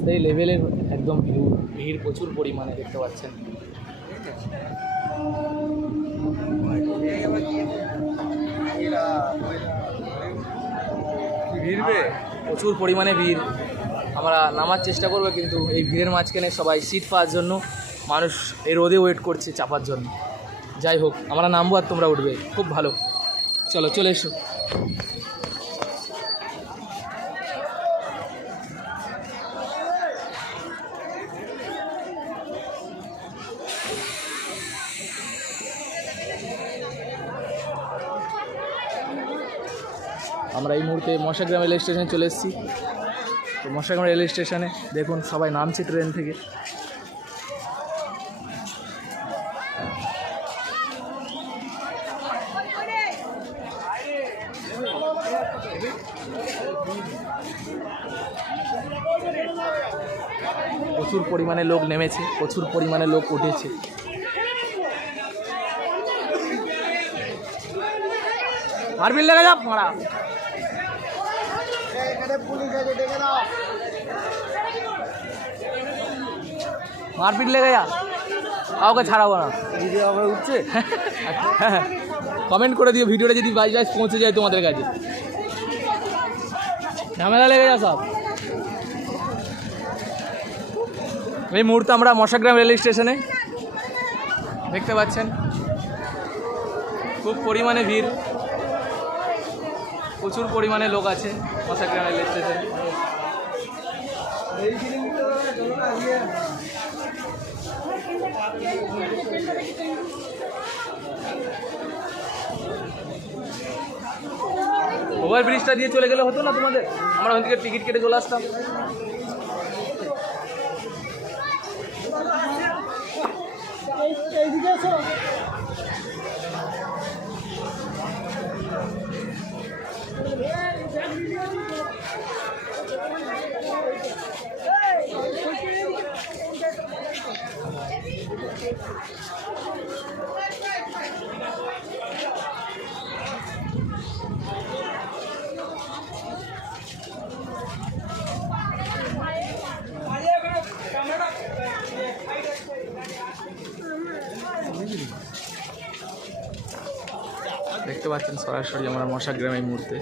সেই লেভেলের একদম ভিড় প্রচুর পরিমাণে দেখতে পাচ্ছেন। প্রচুর পরিমাণে ভিড়। আমরা নামার চেষ্টা করবো, কিন্তু এই ভিড়ের মাঝখানে সবাই সিট পাওয়ার জন্য মানুষ এই রোদে ওয়েট করছে চাপার জন্য। যাই হোক, আমরা নামবো আর তোমরা উঠবে, খুব ভালো। চলো, চলে এসো। আমরা এই মুহূর্তে মশাগ্রাম রেল স্টেশনে চলে এসেছি। তো মশাগ্রাম রেল স্টেশনে দেখুন সবাই নামছে ট্রেন থেকে। প্রচুর পরিমাণে লোক নেমেছে, প্রচুর পরিমাণে লোক উঠেছে। মারপিট লেগে যা মারা, মারপিট লেগে যা, কাউকে ছাড়াবো না। ভিডিও আবার উঠছে, কমেন্ট করে দিও ভিডিওটা যদি বাই চান্স পৌঁছে যায় তোমাদের কাছে। ঝামেলা লেগে যা সব। এই মুহূর্তে আমরা মশাগ্রাম রেল স্টেশনে দেখতে পাচ্ছেন খুব পরিমাণে ভিড়, প্রচুর পরিমাণে লোক আছে মশাগ্রাম রেল স্টেশনে। ওভার ব্রিজটা দিয়ে চলে গেলে হতো না তোমাদের? আমরা ওখান থেকে টিকিট কেটে চলে আসতাম। দেখতে পাচ্ছেন সরাসরি আমরা মশাগ্রাম এই মুহূর্তে।